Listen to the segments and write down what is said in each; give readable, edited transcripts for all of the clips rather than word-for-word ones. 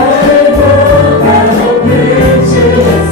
하늘보다 높은 주의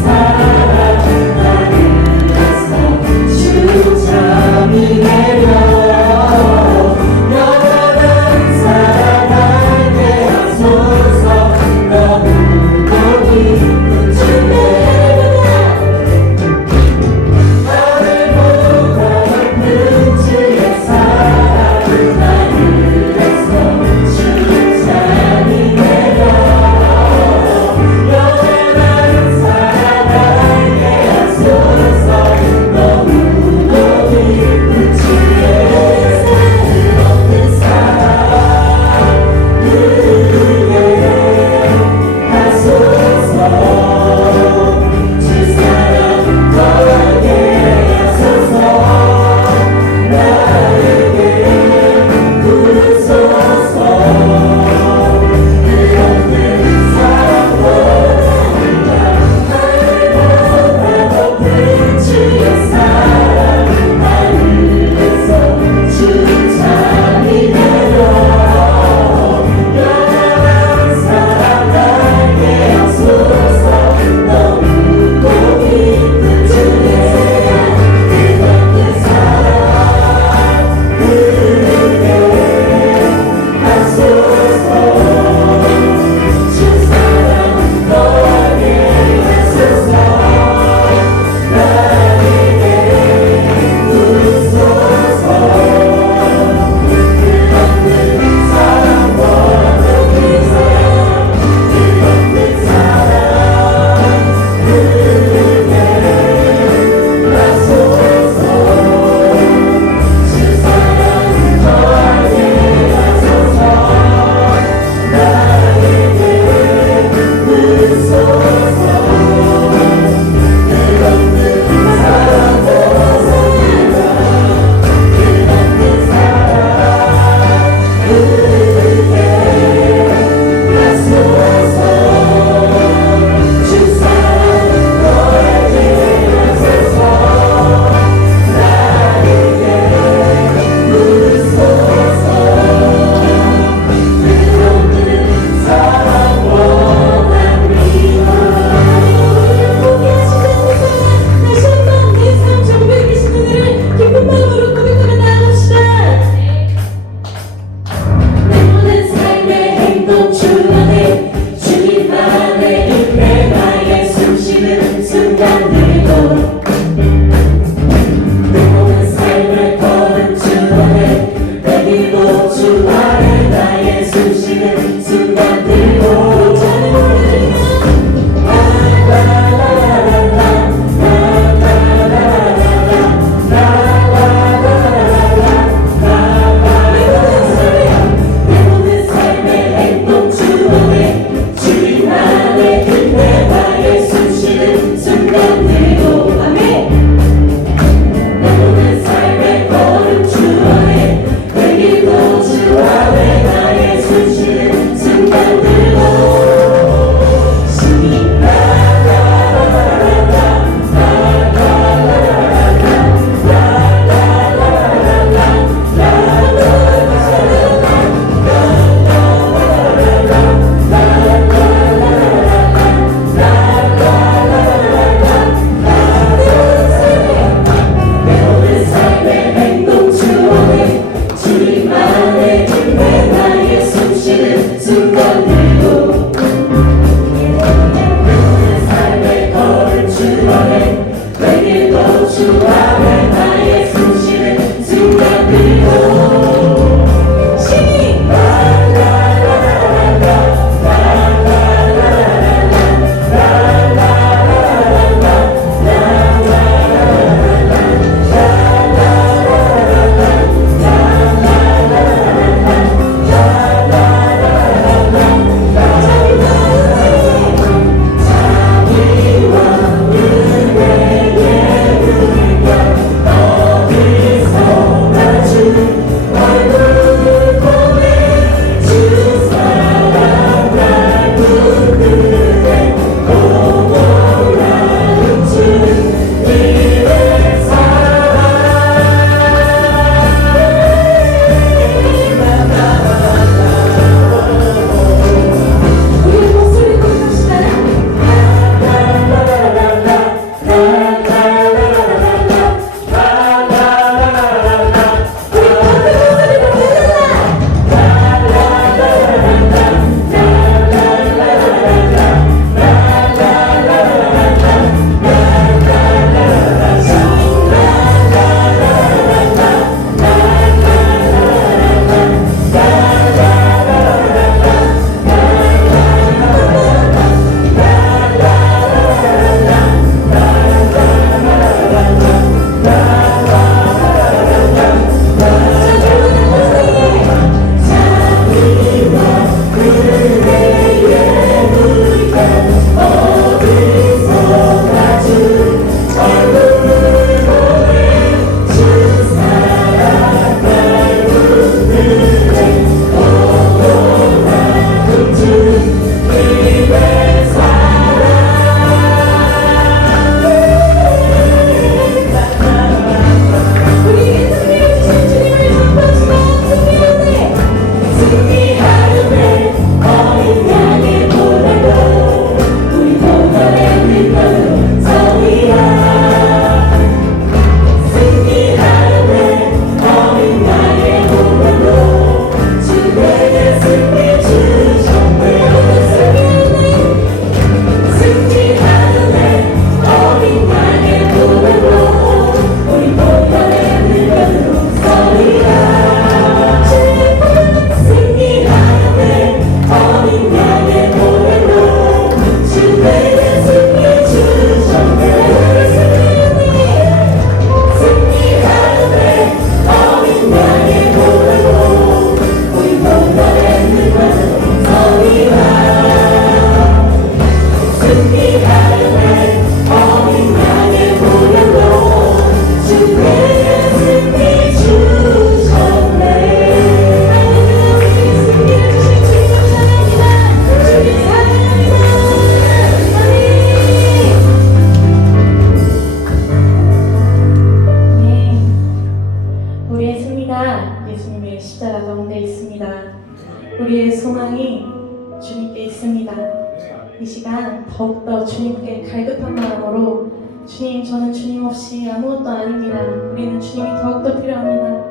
시간 더욱더 주님께 갈급한 마음으로 주님, 저는 주님 없이 아무것도 아닙니다. 우리는 주님이 더욱더 필요합니다.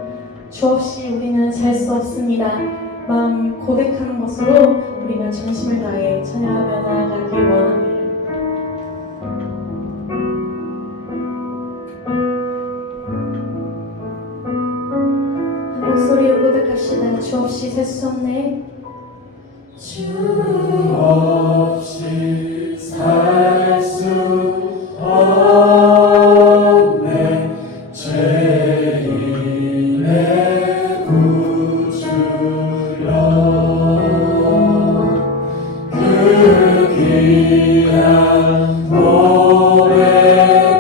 주 없이 우리는 살 수 없습니다. 마음 고백하는 것으로 우리가 전심을 다해 찬양하며 나아가길 원합니다. 한 목소리로 고백합시다. 주 없이 살 수 없네. 주 없이 살 수 없네. 죄인의 구주여, 그 귀한 몸의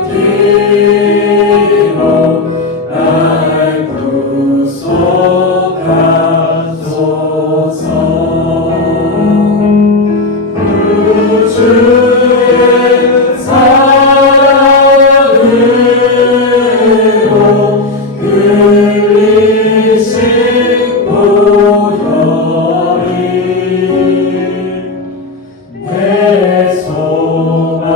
피로 날 구속하소서. 주의 사랑으로 흘리신 보혈이 내 소망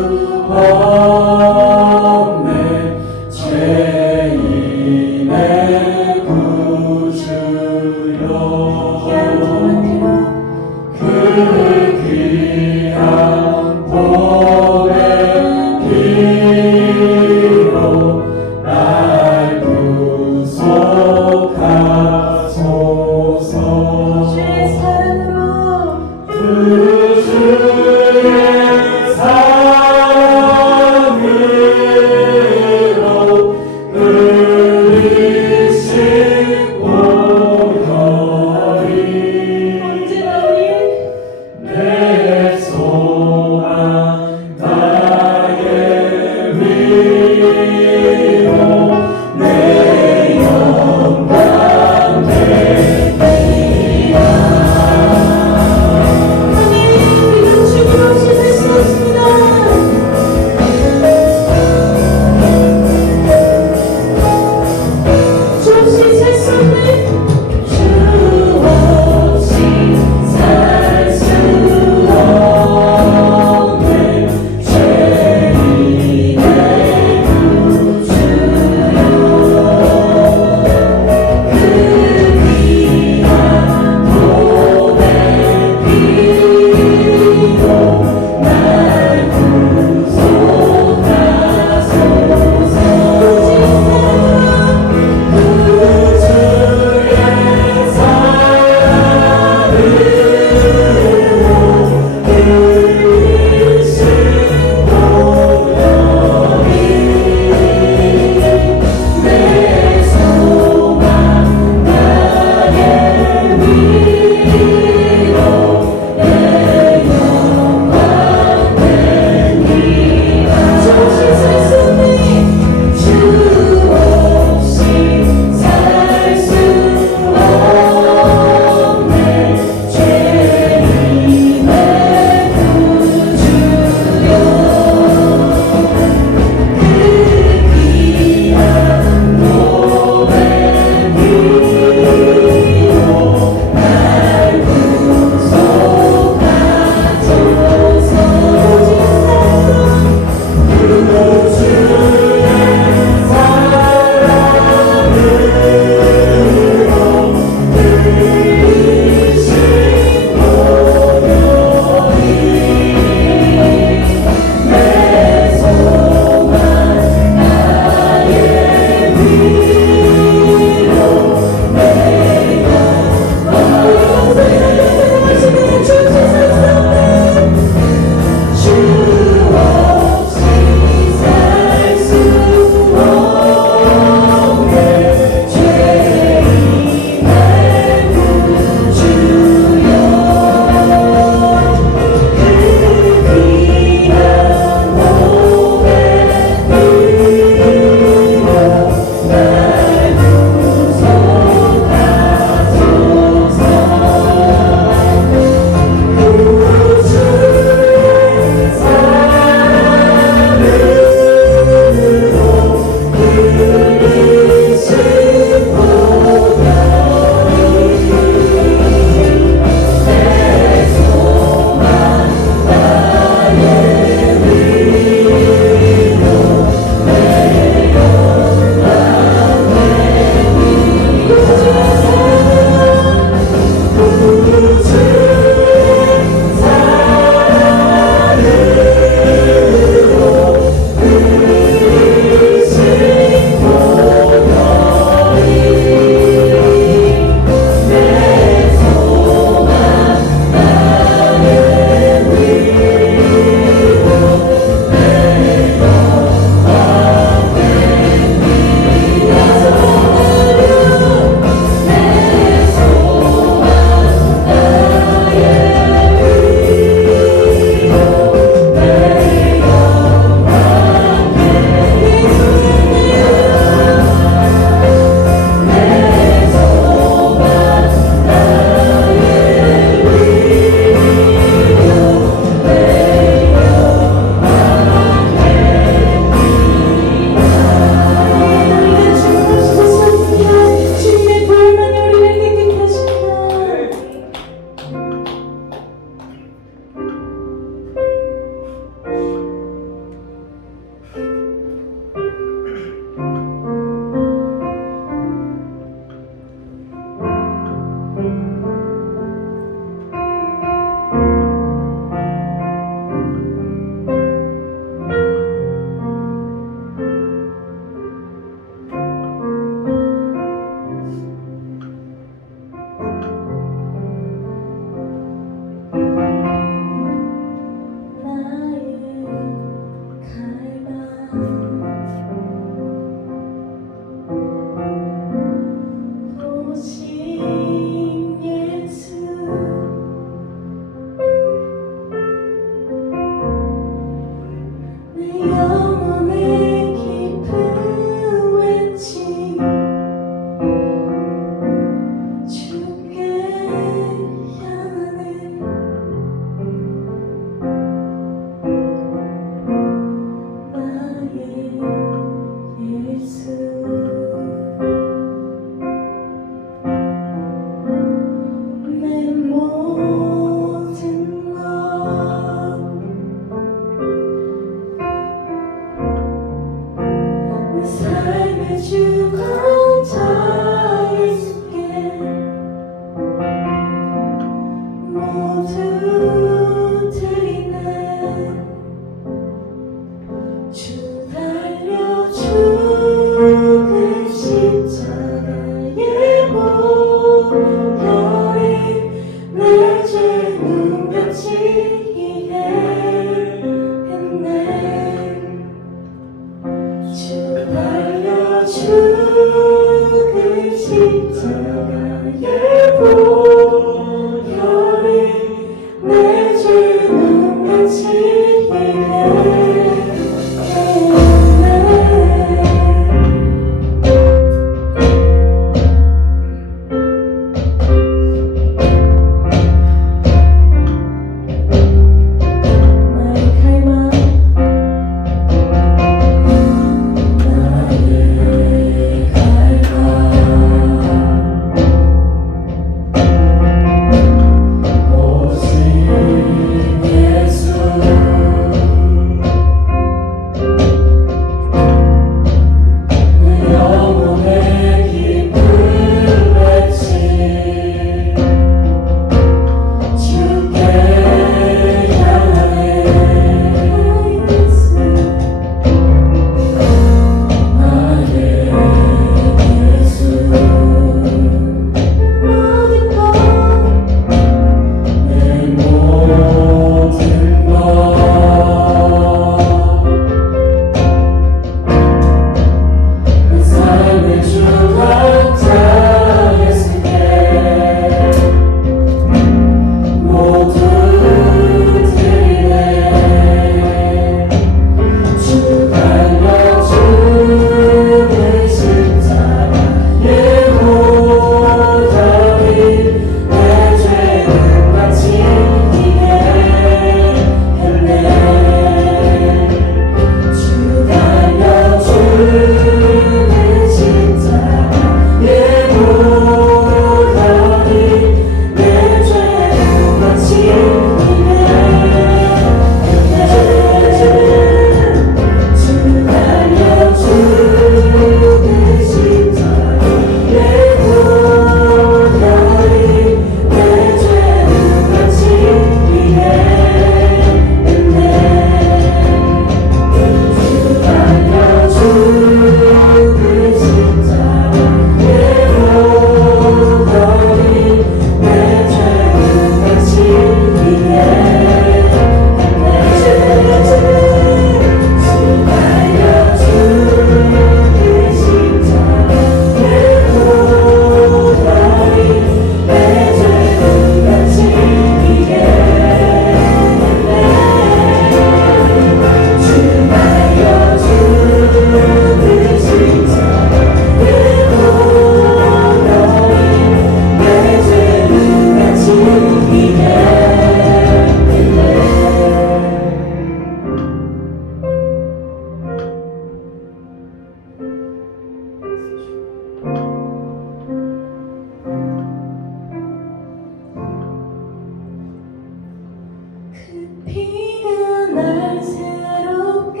비가 날 새롭게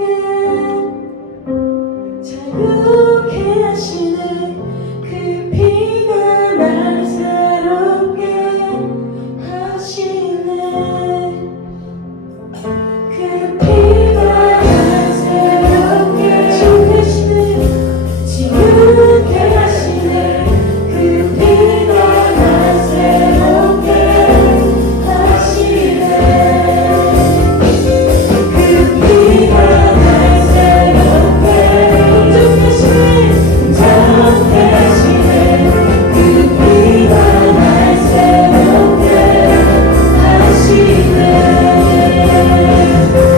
자유케 하시네. 그 비가 날 새롭게 하시네. 그 비가 날 새롭게 지우시네. 지우게 하시네. 그 비가 날 새롭게 하시네. 그 비가 날 새롭게 온전하시네. 온전하시네. 그 비가 날 새롭게 하시네.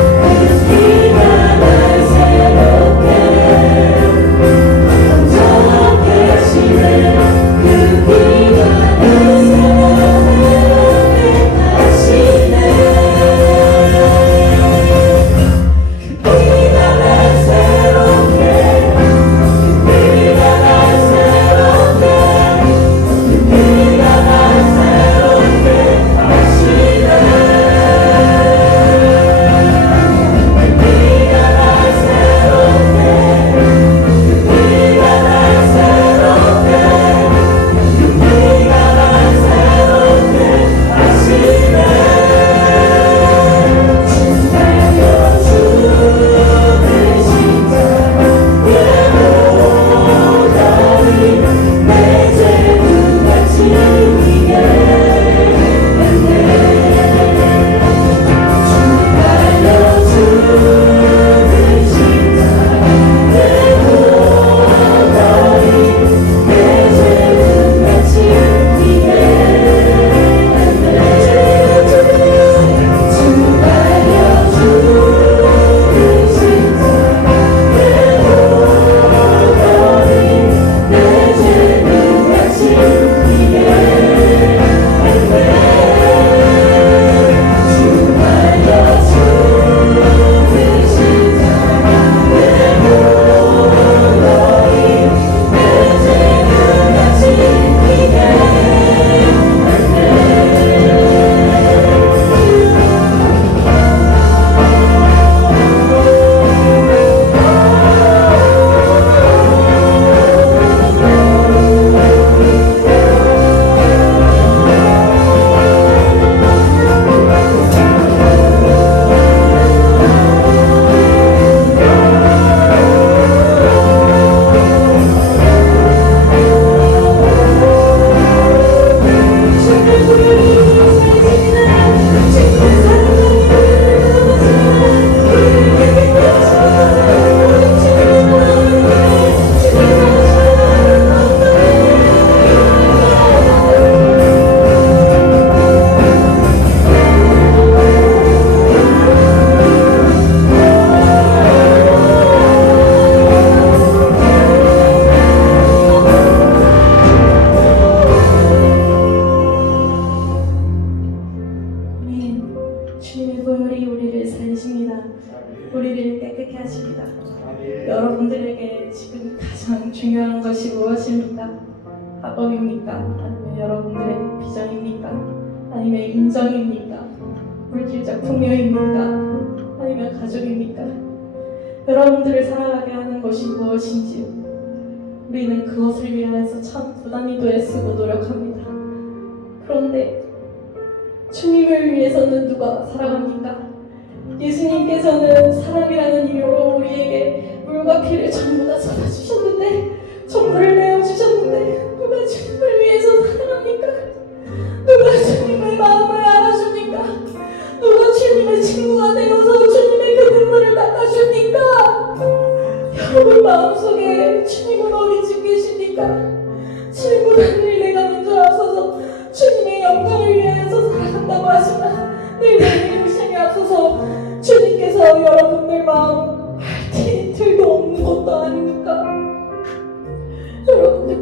그 비가 날 새롭게 온전하게 하시네. 그 비가 날 새롭게 하시네. 그 비가 날 새롭게, 그 비가 날 새롭게, 그 비가 날 새롭게 하시네. 그 비가 날 새롭게, 그 비가 날 새롭게, 그 비가 날 새롭게 하시네. 주여 주의 십자가의 보혈이 내 죄가 지우게 했네. 주여 주의 십자가의 보혈이 내 죄가 지우게 했네. 주여 주의 십자가의 보혈이 내 죄가 지우게 했네. 주님의 보혈이 우리를 살리십니다. 우리를 깨끗게 하십니다. 여러분들에게 지금 가장 중요한 것이 무엇입니까? 학업입니까? 아니면 여러분들의 비전입니까? 아니면 인정입니까? 물질적 풍요입니까? 아니면 가족입니까? 여러분들을 살아가게 하는 것이 무엇인지 우리는 그것을 위하여서 참 부단히도 애쓰고 노력합니다. 그런데 주님을 위해서는 누가 살아갑니까? 예수님께서는 사랑이라는 이유로 우리에게 물과 피를 전부 다 쏟아주셨는데, 전부를 내어주셨는데, 누가 주님을 위해서 살아갑니까? 누가 주님의 마음을 알아줍니까? 누가 주님의 친구가 되어서 주님의 그 눈물을 닦아줍니까? 여러분 마음속에 주님은 어디쯤 계십니까? 주님보다 늘 내가 먼저 앞서서 주님의 영광을 위하여서 살아간다고 하시나 늘 나의 욕심이 앞서서 주님께서 여러분들 마음 할 티틀도 없는 것도 아닙니까? 여러분들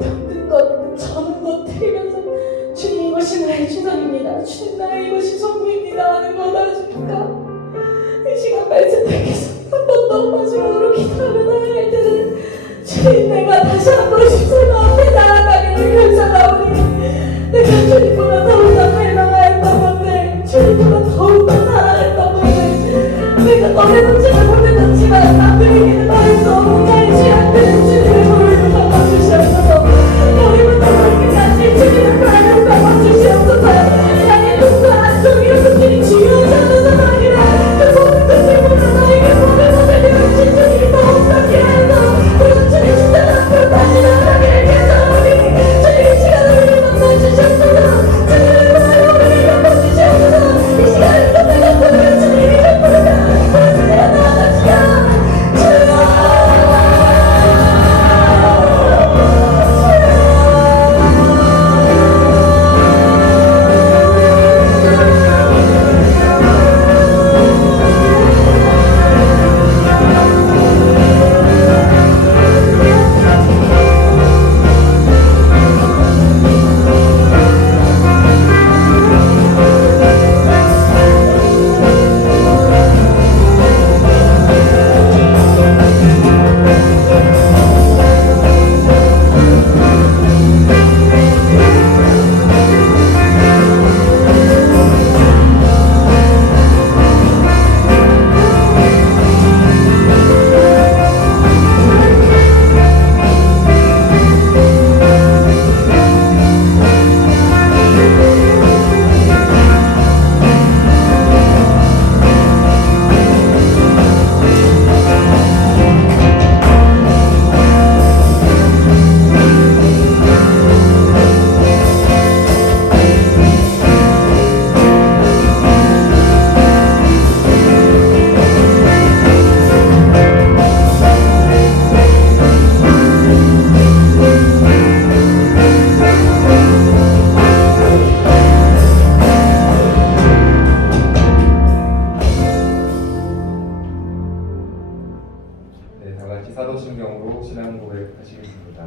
책임집니다.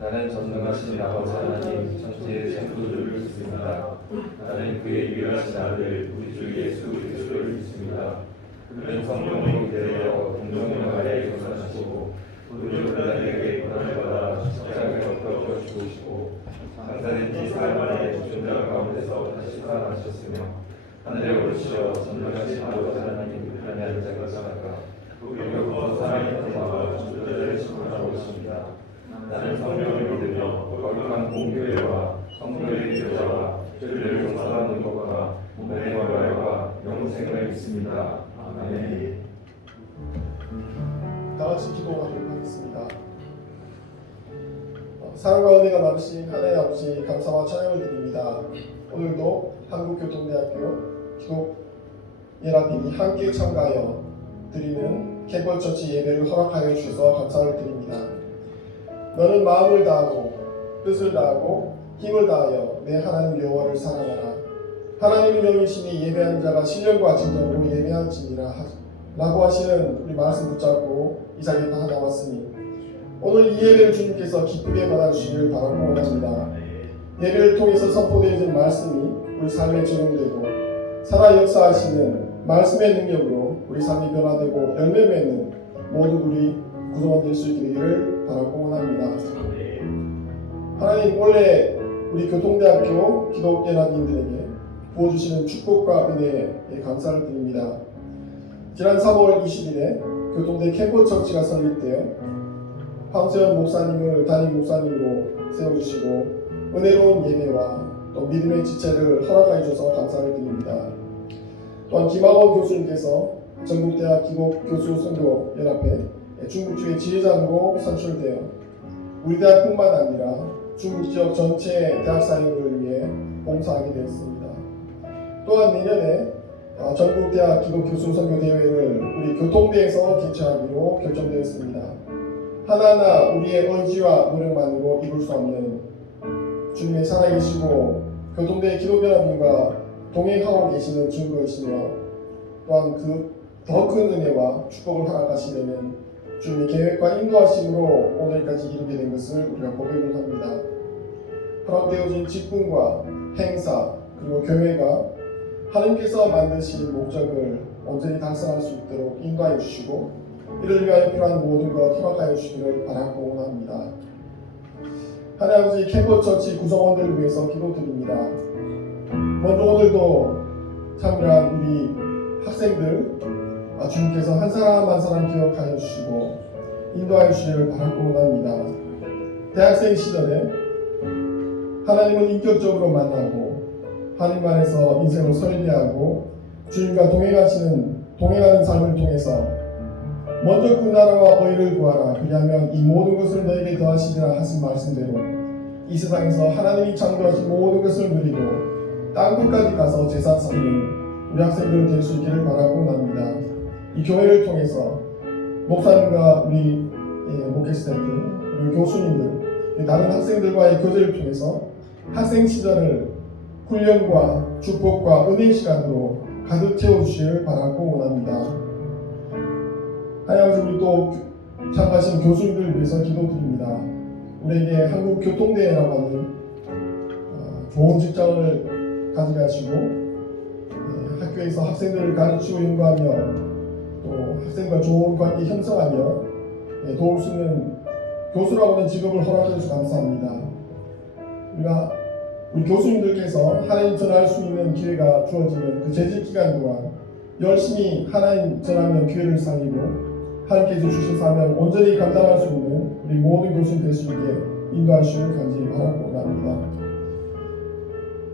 나는 전능하신 아버지 하나님 천지의 창조주를 믿습니다. 나는 그의 유일하신 아들 우리 주 예수 그리스도를 믿습니다. 그는 성령으로 되어 동정녀 마리아에 거하시고 우리 하나님에게 고난을 받아 십자가에 덮여 죽으시고 장사된 지 사흘 만에 죽은 가운데서 다시 살아나셨으며 하늘에 오르시어 전능하신 아버지 하나님 하나님 앉아 계시다가 우리로부터 살아있는 자와 존재를 심판하고 오십니다. 나는 성령을 믿으며 거룩한 공교회와 성도의 교제와 죄를 용서하는 것과 몸의 부활과 영생을 믿습니다. 아멘. 다 같이 기도하도록 하겠습니다. 사랑과 은혜가 많으신 하나님 아버지 감사와 찬양을 드립니다. 오늘도 한국교통대학교 기독연합인이 함께 참가하여 드리는 캠퍼처치 예배를 허락하여 주셔서 감사를 드립니다. 너는 마음을 다하고 뜻을 다하고 힘을 다하여 내 하나님 여호와를 사랑하라. 하나님은 영이시니 예배하는 자가 신령과 진정으로 예배할지니라 라고 하시는 우리 말씀 붙잡고 이 자리에 다 나왔으니 오늘 이 예배를 주님께서 기쁘게 받아주시기를 바라고 원합니다. 예배를 통해서 선포되어진 말씀이 우리 삶에 적용되고 살아 역사하시는 말씀의 능력으로 우리 삶이 변화되고 열매 맺는 모든 우리 구성원 될 수 있기를 바라고 원합니다. 하나님 원래 우리 교통대학교 기독연합인들에게 부어주시는 축복과 은혜에 감사를 드립니다. 지난 3월 20일에 교통대 캠퍼처치가 설립되어 황세현 목사님을 담임 목사님으로 세워주시고 은혜로운 예배와 또 믿음의 지체를 허락하여 주셔서 감사를 드립니다. 또한 김학원 교수님께서 전국대학 기독교수선교연합회 중국주의 지회장으로 선출되어 우리 대학뿐만 아니라 중국 지역 전체 대학 사역을 위해 봉사하게 되었습니다. 또한 내년에 전국대학 기독교수선교대회를 우리 교통대에서 개최하기로 결정되었습니다. 하나하나 우리의 의지와 노력만으로 이룰 수 없는 주님의 살아계시고 교통대 기독연합인과 동행하고 계시는 증거이시며 또한 그 더 큰 은혜와 축복을 허락하시려는 주님의 계획과 인도하심으로 오늘까지 이루게 된 것을 우리가 고백을 합니다. 허락되어진 직분과 행사 그리고 교회가 하나님께서 만드신 목적을 온전히 달성할 수 있도록 인도하여 주시고 이를 위하여 필요한 모든 것 허락하여 주시기를 바라고 원합니다. 하나님 아버지 캠퍼처치 구성원들을 위해서 기도드립니다. 먼저 오늘도 참여한 우리 학생들 주님께서 한 사람 한 사람 기억하여 주시고 인도하여 주시기를 바라고 원합니다. 대학생 시절에 하나님을 인격적으로 만나고 하나님 안에서 인생을 설계하고 주님과 동행하는 삶을 통해서 먼저 그 나라와 의를 구하라 그리하면 이 모든 것을 너에게 더하시리라 하신 말씀대로 이 세상에서 하나님이 창조하신 모든 것을 누리고 땅끝까지 가서 제사 쌓는 우리 학생들 될 수 있기를 바라고 원합니다. 이 교회를 통해서 목사님과 우리 목회 스태프, 우리 교수님들, 다른 학생들과의 교제를 통해서 학생 시절을 훈련과 축복과 은혜 시간으로 가득 채워주시길 바라고 원합니다. 하나님 우리 또 참가하신 교수님들을 위해서 기도드립니다. 우리에게 한국교통대회라고 하는 좋은 직장을 가지게 하시고 학교에서 학생들을 가르치고 연구하며 또 학생과 좋은 관계 형성하며 도울 수 있는 교수라고 하는 직업을 허락해 주셔서 감사합니다. 우리 교수님들께서 하나님 전할 수 있는 기회가 주어지는 그 재직 기간 동안 열심히 하나님 전하며 기회를 살리고 하나님께서 주신 사명 온전히 감당할 수 있는 우리 모든 교수님 될 수 있게 인도하시길 간절히 바라고 원합니다.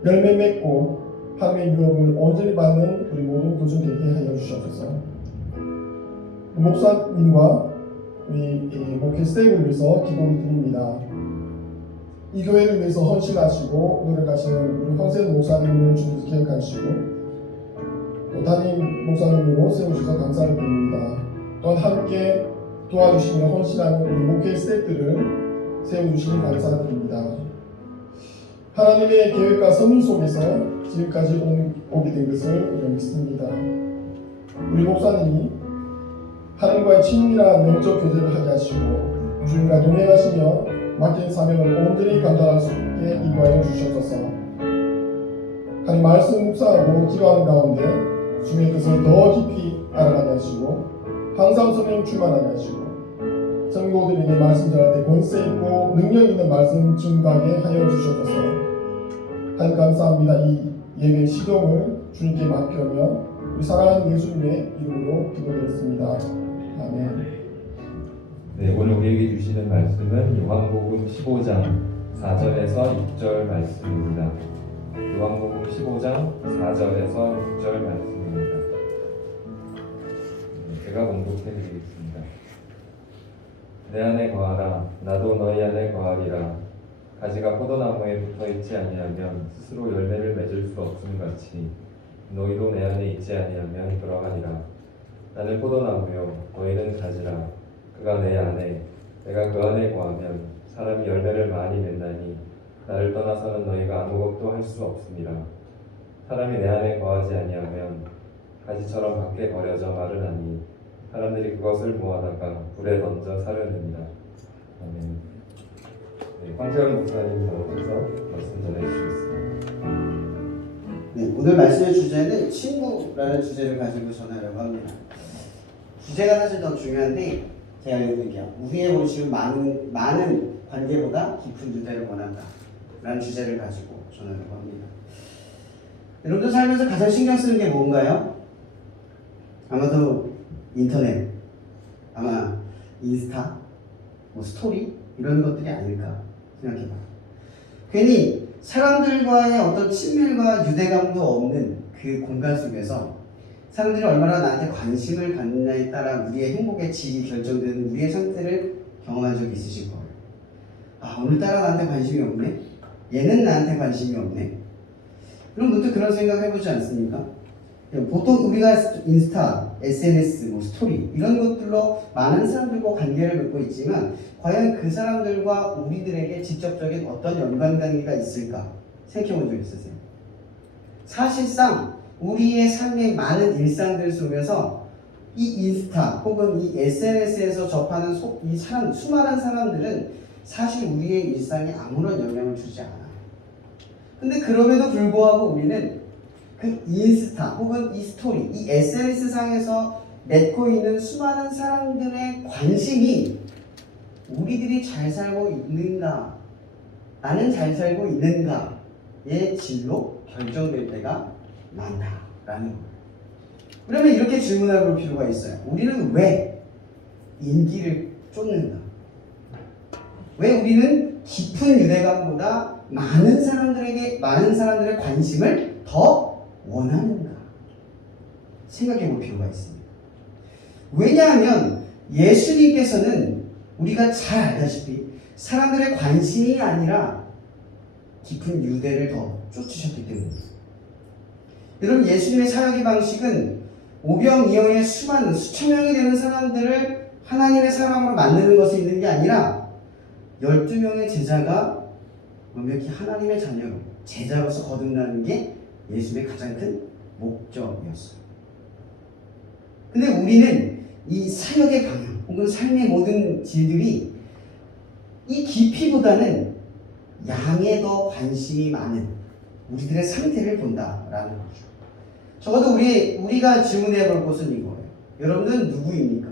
열매 맺고 하나님의 유업을 온전히 받는 우리 모든 교수님 되게 하여 주시옵소서. 목사님과 우리 목회 스태프를 위해서 기도를 드립니다. 이 교회를 위해서 헌신하시고 노력하시는 우리 황세현 목사님을 주님께서 기억하시고 또 담임 목사님으로 세워주셔서 감사를 드립니다. 또한 함께 도와주시며 헌신하는 우리 목회 스태프들을 세워주시니 감사드립니다. 하나님의 계획과 섭리 속에서 지금까지 오게 된 것을 우리가 믿습니다. 우리 목사님이 하나님과의 친밀한 영적 교제를 하게 하시고 주님과 동행하시며 맡긴 사명을 온전히 감당할 수 있게 인도하여 주셨소서. 하나님 말씀 묵상하고 기도하는 가운데 주님의 뜻을 더 깊이 알아가게 하시고 항상 성령 충만하게 하시고 성도들에게 말씀 전할 때 권세 있고 능력 있는 말씀 증가하게 하여 주셨소서. 하나님 감사합니다. 이 예배 시동을 주님께 맡겨며 우리 사랑하는 예수님의 이름으로 기도드렸습니다. 아멘. 네, 오늘 우리에게 주시는 말씀은 요한복음 15장 4절에서 6절 말씀입니다. 요한복음 15장 4절에서 6절 말씀입니다. 제가 봉독해드리겠습니다. 내 안에 거하라, 나도 너희 안에 거하리라. 가지가 포도나무에 붙어있지 아니하면 스스로 열매를 맺을 수 없음 같이 너희도 내 안에 있지 아니하면 그러하리라. 나는 포도나무요, 너희는 가지라. 그가 내 안에, 내가 그 안에 거하면 사람이 열매를 많이 맺나니 나를 떠나서는 너희가 아무것도 할 수 없습니다. 사람이 내 안에 거하지 아니하면 가지처럼 밖에 버려져 마르나니 사람들이 그것을 모아다가 불에 던져 사려냅니다. 아멘. 네, 황재현 목사님 나오셔서 말씀 전해주시겠습니다. 네, 오늘 말씀의 주제는 친구라는 주제를 가지고 전하려고 합니다. 주제가 사실 더 중요한데 제가 알려드릴게요. 우리의 본심은 많은 관계보다 깊은 유대를 원한다 라는 주제를 가지고 전하려고 합니다. 여러분들 살면서 가장 신경 쓰는 게 뭔가요? 아마도 인터넷, 아마 인스타, 뭐 스토리 이런 것들이 아닐까 생각해봐요. 괜히 사람들과의 어떤 친밀과 유대감도 없는 그 공간 속에서 사람들이 얼마나 나한테 관심을 갖느냐에 따라 우리의 행복의 질이 결정되는 우리의 상태를 경험한 적이 있으실 거예요. 아, 오늘따라 나한테 관심이 없네? 얘는 나한테 관심이 없네? 그럼 문득 그런 생각 해보지 않습니까? 보통 우리가 인스타, SNS, 뭐 스토리 이런 것들로 많은 사람들과 관계를 맺고 있지만 과연 그 사람들과 우리들에게 직접적인 어떤 연관관계가 있을까 생각해 본 적 있으세요? 사실상 우리의 삶의 많은 일상들 속에서 이 인스타 혹은 이 SNS에서 접하는 수많은 사람들은 사실 우리의 일상에 아무런 영향을 주지 않아요. 근데 그럼에도 불구하고 우리는 그 인스타 혹은 이 스토리, 이 SNS 상에서 맺고 있는 수많은 사람들의 관심이 우리들이 잘 살고 있는가, 나는 잘 살고 있는가의 질로 결정될 때가 많다라는 거예요. 그러면 이렇게 질문해 볼 필요가 있어요. 우리는 왜 인기를 쫓는가? 왜 우리는 깊은 유대감보다 많은 사람들의 관심을 더 원하는가? 생각해 볼 필요가 있습니다. 왜냐하면 예수님께서는 우리가 잘 알다시피 사람들의 관심이 아니라 깊은 유대를 더 쫓으셨기 때문입니다. 여러분, 예수님의 사역의 방식은 오병이어의 수천 명이 되는 사람들을 하나님의 사람으로 만드는 것이 있는 게 아니라 12명의 제자가 완벽히 하나님의 자녀로 제자로서 거듭나는 게 예수님의 가장 큰 목적이었어요. 근데 우리는 이 사역의 방향 혹은 삶의 모든 질들이 이 깊이보다는 양에 더 관심이 많은 우리들의 상태를 본다라는 거죠. 적어도 우리가 질문해 볼 것은 이거예요. 여러분들은 누구입니까?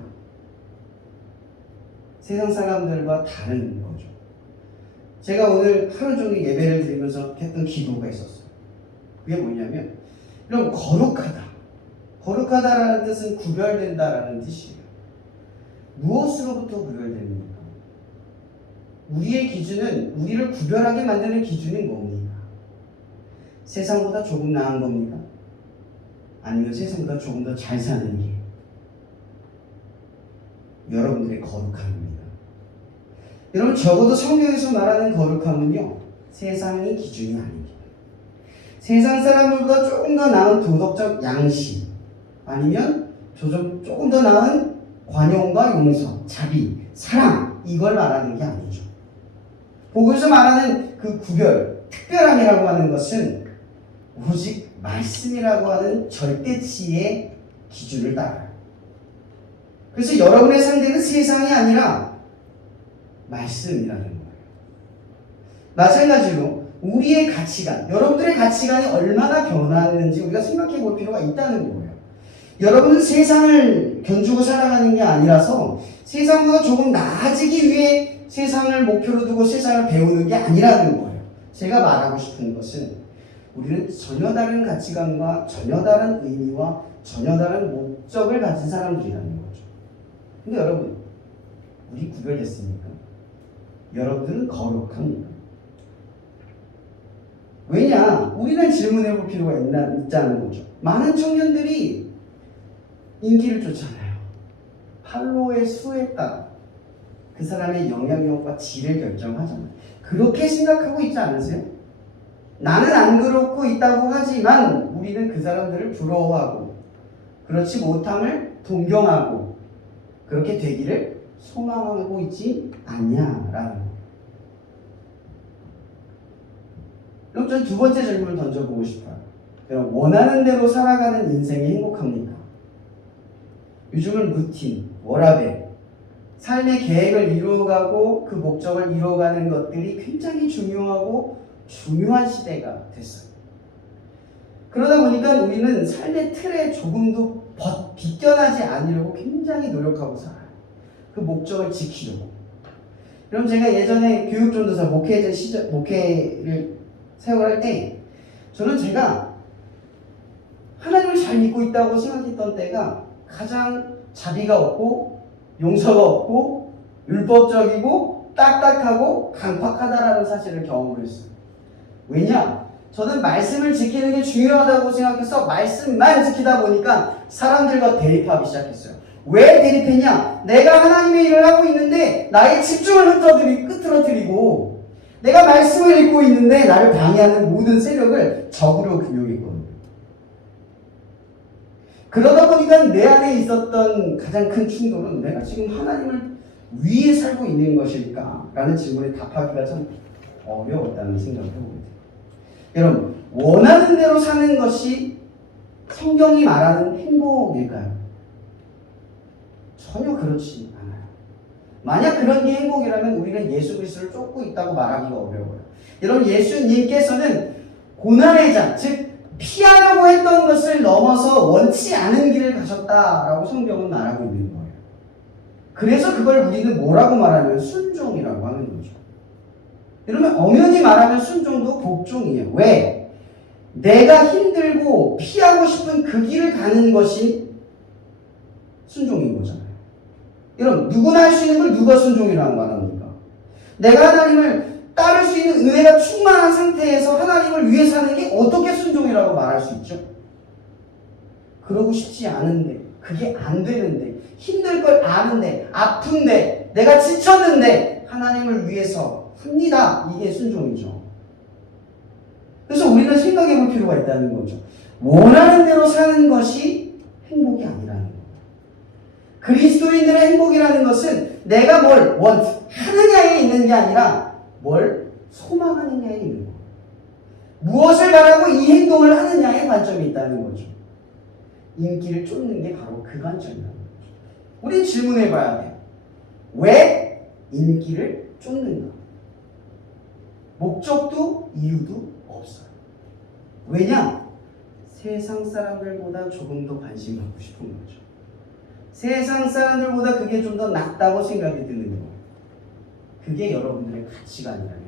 세상 사람들과 다른 거죠. 제가 오늘 하루 종일 예배를 드리면서 했던 기도가 있었어요. 그게 뭐냐면, 여러분, 거룩하다. 거룩하다라는 뜻은 구별된다라는 뜻이에요. 무엇으로부터 구별됩니까? 우리의 기준은, 우리를 구별하게 만드는 기준이 뭡니까? 세상보다 조금 나은 겁니까? 아니면 세상보다 조금 더 잘 사는 게 여러분들의 거룩함입니다. 여러분, 적어도 성경에서 말하는 거룩함은요, 세상이 기준이 아닙니다. 세상 사람들보다 조금 더 나은 도덕적 양심, 아니면 조금 더 나은 관용과 용서, 자비, 사랑, 이걸 말하는 게 아니죠. 복음에서 말하는 그 구별, 특별함이라고 하는 것은 오직 말씀이라고 하는 절대치의 기준을 따라요. 그래서 여러분의 상대는 세상이 아니라 말씀이라는 거예요. 마찬가지로 우리의 가치관, 여러분들의 가치관이 얼마나 변화했는지 우리가 생각해 볼 필요가 있다는 거예요. 여러분은 세상을 견주고 살아가는 게 아니라서 세상보다 조금 나아지기 위해 세상을 목표로 두고 세상을 배우는 게 아니라는 거예요. 제가 말하고 싶은 것은 우리는 전혀 다른 가치관과 전혀 다른 의미와 전혀 다른 목적을 가진 사람들이라는 거죠. 근데 여러분, 우리 구별됐습니까? 여러분들은 거룩합니다. 왜냐? 우리는 질문해 볼 필요가 있다는 거죠. 많은 청년들이 인기를 쫓잖아요. 팔로워의 수에 따라 그 사람의 영향력과 질을 결정하잖아요. 그렇게 생각하고 있지 않으세요? 나는 안 그렇고 있다고 하지만 우리는 그 사람들을 부러워하고 그렇지 못함을 동경하고 그렇게 되기를 소망하고 있지 않냐라는 거예요. 그럼 전 두 번째 질문을 던져보고 싶어요. 원하는 대로 살아가는 인생이 행복합니까? 요즘은 루틴, 워라밸, 삶의 계획을 이루어가고 그 목적을 이루어가는 것들이 굉장히 중요한 시대가 됐어요. 그러다 보니까 우리는 삶의 틀에 조금도 비껴나지 않으려고 굉장히 노력하고 살아요. 그 목적을 지키려고. 그럼 제가 예전에 교육전도사 목회를 세월할 때 저는 제가 하나님을 잘 믿고 있다고 생각했던 때가 가장 자비가 없고 용서가 없고 율법적이고 딱딱하고 강팍하다라는 사실을 경험을 했어요. 왜냐? 저는 말씀을 지키는 게 중요하다고 생각해서 말씀만 지키다 보니까 사람들과 대립하기 시작했어요. 왜 대립했냐? 내가 하나님의 일을 하고 있는데 나의 집중을 흐트러뜨리고 내가 말씀을 읽고 있는데 나를 방해하는 모든 세력을 적으로 금용했거든요. 그러다 보니까 내 안에 있었던 가장 큰 충돌은 내가 지금 하나님을 위해 살고 있는 것일까? 라는 질문에 답하기가 참 어려웠다는 생각을 해봅니다. 여러분, 원하는 대로 사는 것이 성경이 말하는 행복일까요? 전혀 그렇지 않아요. 만약 그런 게 행복이라면 우리는 예수 그리스도를 쫓고 있다고 말하기가 어려워요. 여러분, 예수님께서는 고난의 자, 즉 피하려고 했던 것을 넘어서 원치 않은 길을 가셨다라고 성경은 말하고 있는 거예요. 그래서 그걸 우리는 뭐라고 말하냐면 순종이라고 하는 거죠. 여러분, 엄연히 말하면 순종도 복종이에요. 왜? 내가 힘들고 피하고 싶은 그 길을 가는 것이 순종인 거잖아요. 여러분, 누구나 할 수 있는 걸 누가 순종이라고 말합니까? 내가 하나님을 따를 수 있는 은혜가 충만한 상태에서 하나님을 위해 사는 게 어떻게 순종이라고 말할 수 있죠? 그러고 싶지 않은데, 그게 안 되는데, 힘들 걸 아는데, 아픈데, 내가 지쳤는데 하나님을 위해서 합니다. 이게 순종이죠. 그래서 우리는 생각해 볼 필요가 있다는 거죠. 원하는 대로 사는 것이 행복이 아니라는 거예요. 그리스도인들의 행복이라는 것은 내가 뭘 하느냐에 있는 게 아니라 뭘 소망하느냐에 있는 거예요. 무엇을 바라고 이 행동을 하느냐에 관점이 있다는 거죠. 인기를 쫓는 게 바로 그 관점이라는 거죠. 우린 질문해 봐야 돼요. 왜 인기를 쫓는가? 목적도 이유도 없어요. 왜냐? 세상 사람들보다 조금 더 관심 갖고 싶은 거죠. 세상 사람들보다 그게 좀 더 낫다고 생각이 드는 거예요. 그게 여러분들의 가치관이라면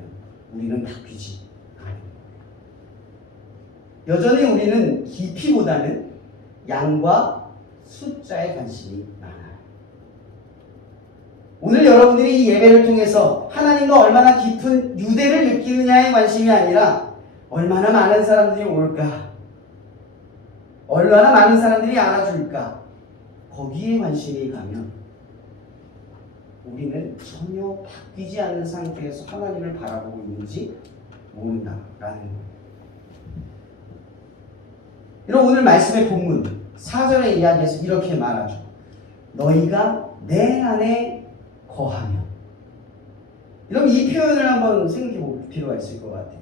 우리는 바뀌지 않아요. 여전히 우리는 깊이보다는 양과 숫자에 관심이 많아요. 오늘 여러분들이 이 예배를 통해서 하나님과 얼마나 깊은 유대를 느끼느냐에 관심이 아니라 얼마나 많은 사람들이 올까? 얼마나 많은 사람들이 알아줄까? 거기에 관심이 가면 우리는 전혀 바뀌지 않는 상태에서 하나님을 바라보고 있는지 모른다라는 거예요. 여러분, 오늘 말씀의 본문 4절의 이야기에서 이렇게 말하죠. 너희가 내 안에 거하면. 여러분, 이 표현을 한번 생각해 볼 필요가 있을 것 같아요.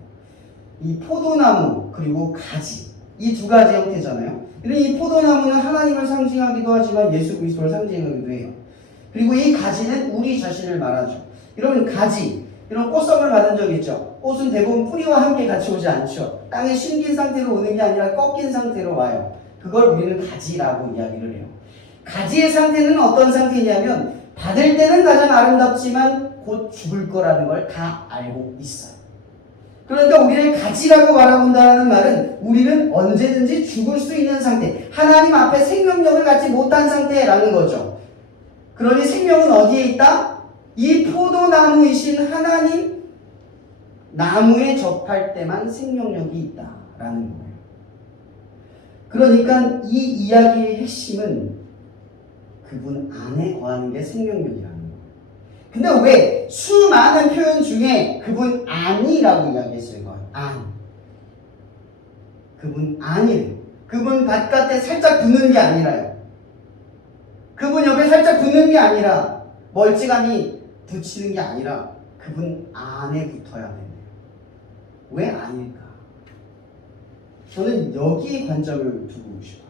이 포도나무 그리고 가지, 이 두 가지 형태잖아요. 이 포도나무는 하나님을 상징하기도 하지만 예수 그리스도를 상징하기도 해요. 그리고 이 가지는 우리 자신을 말하죠. 여러분 가지 이런 꽃선물 받은 적 있죠? 꽃은 대부분 뿌리와 함께 같이 오지 않죠. 땅에 심긴 상태로 오는 게 아니라 꺾인 상태로 와요. 그걸 우리는 가지라고 이야기를 해요. 가지의 상태는 어떤 상태냐면 받을 때는 가장 아름답지만 곧 죽을 거라는 걸 다 알고 있어요. 그러니까 우리를 가지라고 바라본다는 말은 우리는 언제든지 죽을 수 있는 상태, 하나님 앞에 생명력을 갖지 못한 상태라는 거죠. 그러니 생명은 어디에 있다? 이 포도나무이신 하나님 나무에 접할 때만 생명력이 있다라는 거예요. 그러니까 이 이야기의 핵심은 그분 안에 거하는 게 생명력이라는 거예요. 근데 왜 수많은 표현 중에 그분 안이라고 이야기했을 거예요? 안. 그분 안이래요. 그분 바깥에 살짝 붙는 게 아니라요. 그분 옆에 살짝 붙는 게 아니라 멀찌감이 붙이는 게 아니라 그분 안에 붙어야 됩니다. 왜 아닐까? 저는 여기 관점을 두고 싶어요.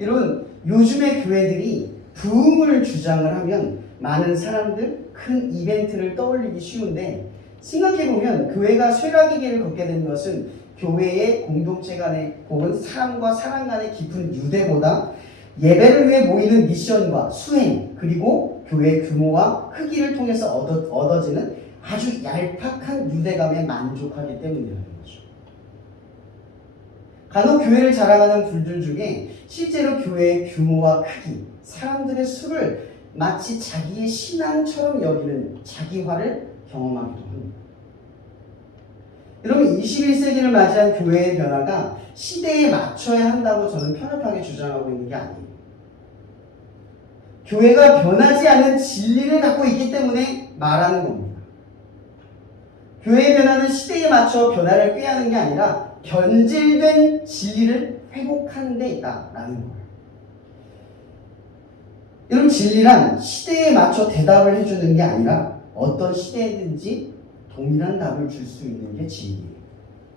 여러분, 요즘의 교회들이 부흥을 주장을 하면 많은 사람들, 큰 이벤트를 떠올리기 쉬운데 생각해보면 교회가 쇠락의 길을 걷게 된 것은 교회의 공동체 간의 혹은 사람과 사람 간의 깊은 유대보다 예배를 위해 모이는 미션과 수행 그리고 교회의 규모와 크기를 통해서 얻어지는 아주 얄팍한 유대감에 만족하기 때문이라는 거죠. 간혹 교회를 자랑하는 분들 중에 실제로 교회의 규모와 크기, 사람들의 수를 마치 자기의 신앙처럼 여기는 자기화를 경험하기도 합니다. 여러분, 21세기를 맞이한 교회의 변화가 시대에 맞춰야 한다고 저는 편협하게 주장하고 있는 게 아니에요. 교회가 변하지 않는 진리를 갖고 있기 때문에 말하는 겁니다. 교회의 변화는 시대에 맞춰 변화를 꾀하는 게 아니라 변질된 진리를 회복하는 데 있다라는 거예요. 여러분, 진리란 시대에 맞춰 대답을 해주는 게 아니라 어떤 시대에든지 동일한 답을 줄 수 있는 게 진리예요.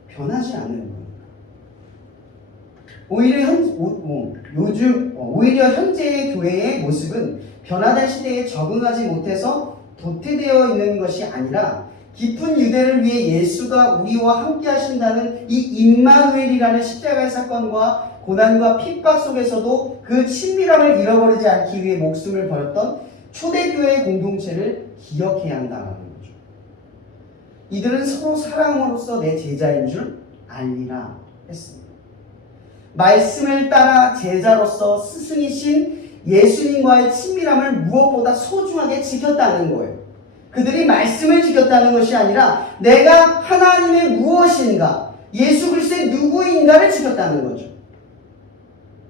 변하지 않는 겁니다. 오히려 현재의 교회의 모습은 변화된 시대에 적응하지 못해서 도태되어 있는 것이 아니라 깊은 유대를 위해 예수가 우리와 함께 하신다는 이 임마누엘이라는 십자가의 사건과 고난과 핍박 속에서도 그 친밀함을 잃어버리지 않기 위해 목숨을 버렸던 초대교회의 공동체를 기억해야 한다는 거죠. 이들은 서로 사랑으로서 내 제자인 줄 알리라 했습니다. 말씀을 따라 제자로서 스승이신 예수님과의 친밀함을 무엇보다 소중하게 지켰다는 거예요. 그들이 말씀을 지켰다는 것이 아니라 내가 하나님의 무엇인가, 예수 그리스도의 누구인가를 지켰다는 거죠.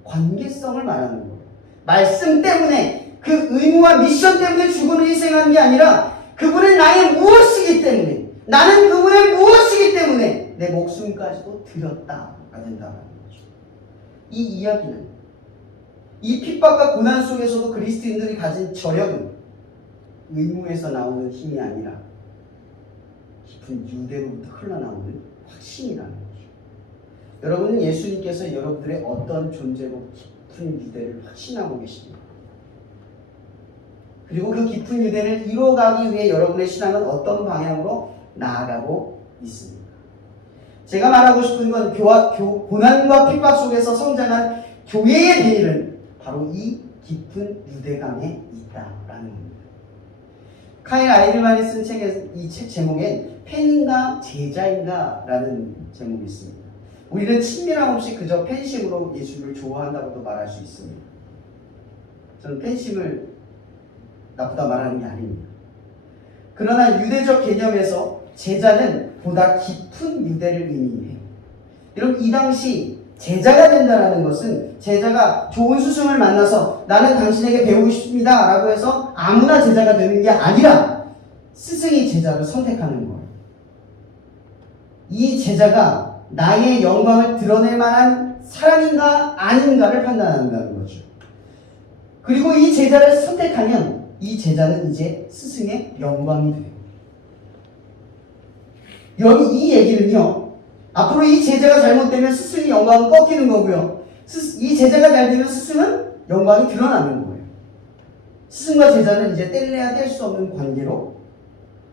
관계성을 말하는 거예요. 말씀 때문에, 그 의무와 미션 때문에 죽음을 희생한 게 아니라 그분은 나의 무엇이기 때문에, 나는 그분의 무엇이기 때문에 내 목숨까지도 드렸다가 된다는 거죠. 이 이야기는 이 핍박과 고난 속에서도 그리스도인들이 가진 저력은 의무에서 나오는 힘이 아니라 깊은 유대로부터 흘러나오는 확신이라는 거죠. 여러분은 예수님께서 여러분들의 어떤 존재로 깊은 유대를 확신하고 계십니까? 그리고 그 깊은 유대를 이루어가기 위해 여러분의 신앙은 어떤 방향으로 나아가고 있습니까? 제가 말하고 싶은 건 고난과 핍박 속에서 성장한 교회의 비밀은 바로 이 깊은 유대감에 있다라는 겁니다. 카일 아이들만이 쓴 책의 이 책 제목엔 팬인가 제자인가 라는 제목이 있습니다. 우리는 친밀함 없이 그저 팬심으로 예수를 좋아한다고도 말할 수 있습니다. 저는 팬심을 나쁘다 말하는 게 아닙니다. 그러나 유대적 개념에서 제자는 보다 깊은 유대를 의미해요. 여러분, 이 당시 제자가 된다는 것은 제자가 좋은 스승을 만나서 나는 당신에게 배우고 싶습니다 라고 해서 아무나 제자가 되는 게 아니라 스승이 제자를 선택하는 거예요. 이 제자가 나의 영광을 드러낼 만한 사람인가 아닌가를 판단한다는 거죠. 그리고 이 제자를 선택하면 이 제자는 이제 스승의 영광이 돼요. 여기 이 얘기는요, 앞으로 이 제자가 잘못되면 스승의 영광은 꺾이는 거고요. 이 제자가 잘 되면 스승은 영광이 드러나는 거예요. 스승과 제자는 이제 뗄래야 뗄 수 없는 관계로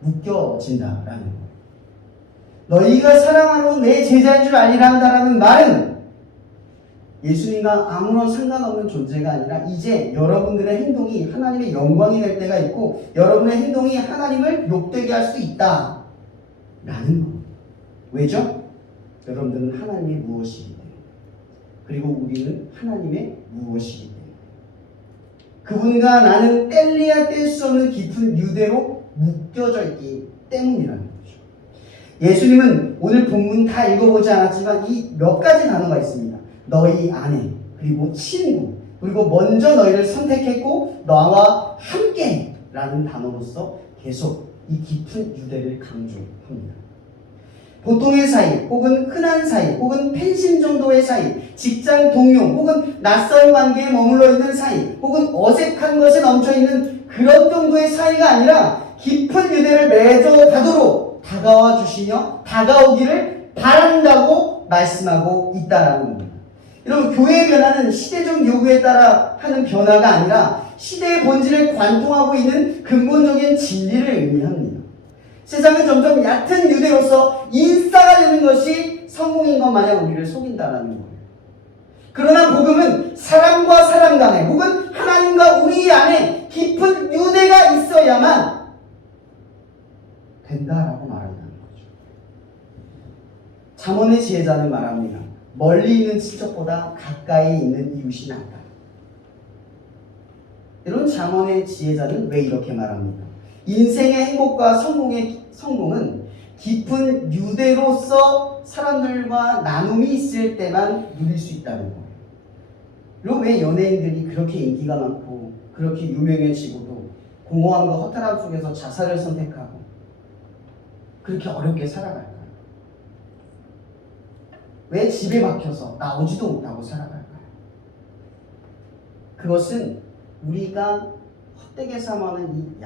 묶여진다라는 거예요. 너희가 사랑하러 내 제자인 줄 알리라 한다라는 말은 예수님과 아무런 상관없는 존재가 아니라 이제 여러분들의 행동이 하나님의 영광이 될 때가 있고 여러분의 행동이 하나님을 욕되게 할 수 있다라는 거. 왜죠? 여러분들은 하나님의 무엇이기 때문에 그리고 우리는 하나님의 무엇이기 때문에 그분과 나는 뗄래야 뗄 수 없는 깊은 유대로 묶여져 있기 때문이라는 거죠. 예수님은 오늘 본문 다 읽어보지 않았지만 이 몇 가지 단어가 있습니다. 너희 아내, 그리고 친구, 그리고 먼저 너희를 선택했고 너와 함께 라는 단어로서 계속 이 깊은 유대를 강조합니다. 보통의 사이, 혹은 흔한 사이, 혹은 팬심 정도의 사이, 직장 동료, 혹은 낯선 관계에 머물러 있는 사이, 혹은 어색한 것에 넘쳐있는 그런 정도의 사이가 아니라 깊은 유대를 맺어 가도록 다가와 주시며 다가오기를 바란다고 말씀하고 있다라는 겁니다. 여러분, 교회의 변화는 시대적 요구에 따라 하는 변화가 아니라 시대의 본질을 관통하고 있는 근본적인 진리를 의미합니다. 세상은 점점 얕은 유대로서 인싸가 되는 것이 성공인 것 마냥 우리를 속인다라는 거예요. 그러나 복음은 사람과 사람 간에 혹은 하나님과 우리 안에 깊은 유대가 있어야만 된다라고 말한다는 거죠. 잠언의 지혜자는 말합니다. 멀리 있는 친척보다 가까이 있는 이웃이 낫다. 이런 잠언의 지혜자는 왜 이렇게 말합니까? 인생의 행복과 성공은 깊은 유대로서 사람들과 나눔이 있을 때만 누릴 수 있다는 거예요. 그리고 왜 연예인들이 그렇게 인기가 많고 그렇게 유명해지고도 공허함과 허탈함 속에서 자살을 선택하고 그렇게 어렵게 살아갈까요? 왜 집에 막혀서 나오지도 못하고 살아갈까요? 그것은 우리가 헛되게 삼아하는 이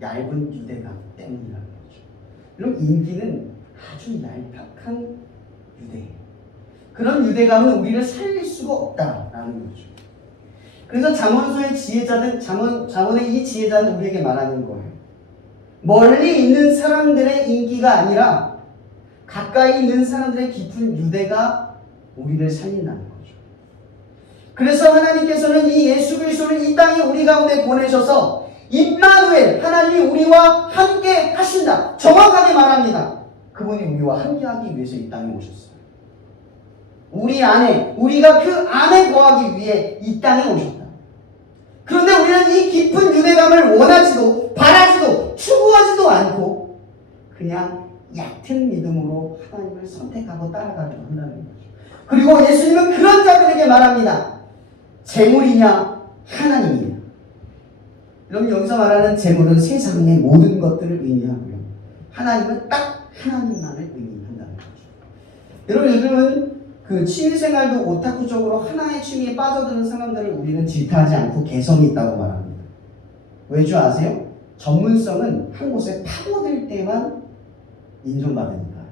얇은 유대감 때문이라는 거죠. 그럼 인기는 아주 얄팍한 유대예요. 그런 유대감은 우리를 살릴 수가 없다라는 거죠. 그래서 잠언의 이 지혜자는 우리에게 말하는 거예요. 멀리 있는 사람들의 인기가 아니라 가까이 있는 사람들의 깊은 유대가 우리를 살린다는 거죠. 그래서 하나님께서는 이 예수 그리스도를 이 땅에 우리 가운데 보내셔서 임마누엘, 하나님이 우리와 함께 하신다. 정확하게 말합니다. 그분이 우리와 함께 하기 위해서 이 땅에 오셨어요. 우리 안에, 우리가 그 안에 거하기 위해 이 땅에 오셨다. 그런데 우리는 이 깊은 유대감을 원하지도 바라지도 추구하지도 않고 그냥 얕은 믿음으로 하나님을 선택하고 따라가려고 한다는 거죠. 그리고 예수님은 그런 자들에게 말합니다. 재물이냐 하나님이냐. 여러분, 여기서 말하는 재물은 세상의 모든 것들을 의미하고요. 하나님은 딱 하나님만을 의미한다는 거죠. 여러분, 요즘은 그 취미생활도 오타쿠적으로 하나의 취미에 빠져드는 사람들을 우리는 질타하지 않고 개성이 있다고 말합니다. 왜 줄 아세요? 전문성은 한 곳에 파고들 때만 인정받으니까.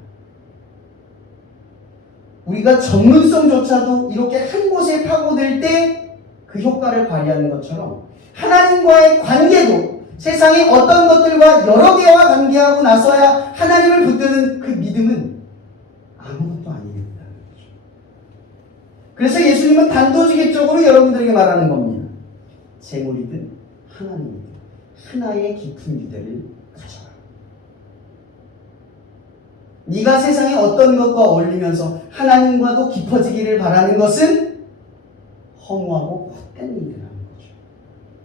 우리가 전문성조차도 이렇게 한 곳에 파고들 때 그 효과를 발휘하는 것처럼 하나님과의 관계도 세상의 어떤 것들과 여러 개와 관계하고 나서야 하나님을 붙드는 그 믿음은 아무것도 아니겠다는 거죠. 그래서 예수님은 단도직입적으로 여러분들에게 말하는 겁니다. 재물이든 하나님이든 하나의 깊은 유대를 가져라. 네가 세상의 어떤 것과 어울리면서 하나님과도 깊어지기를 바라는 것은 허무하고 헛된 일이라는 거죠.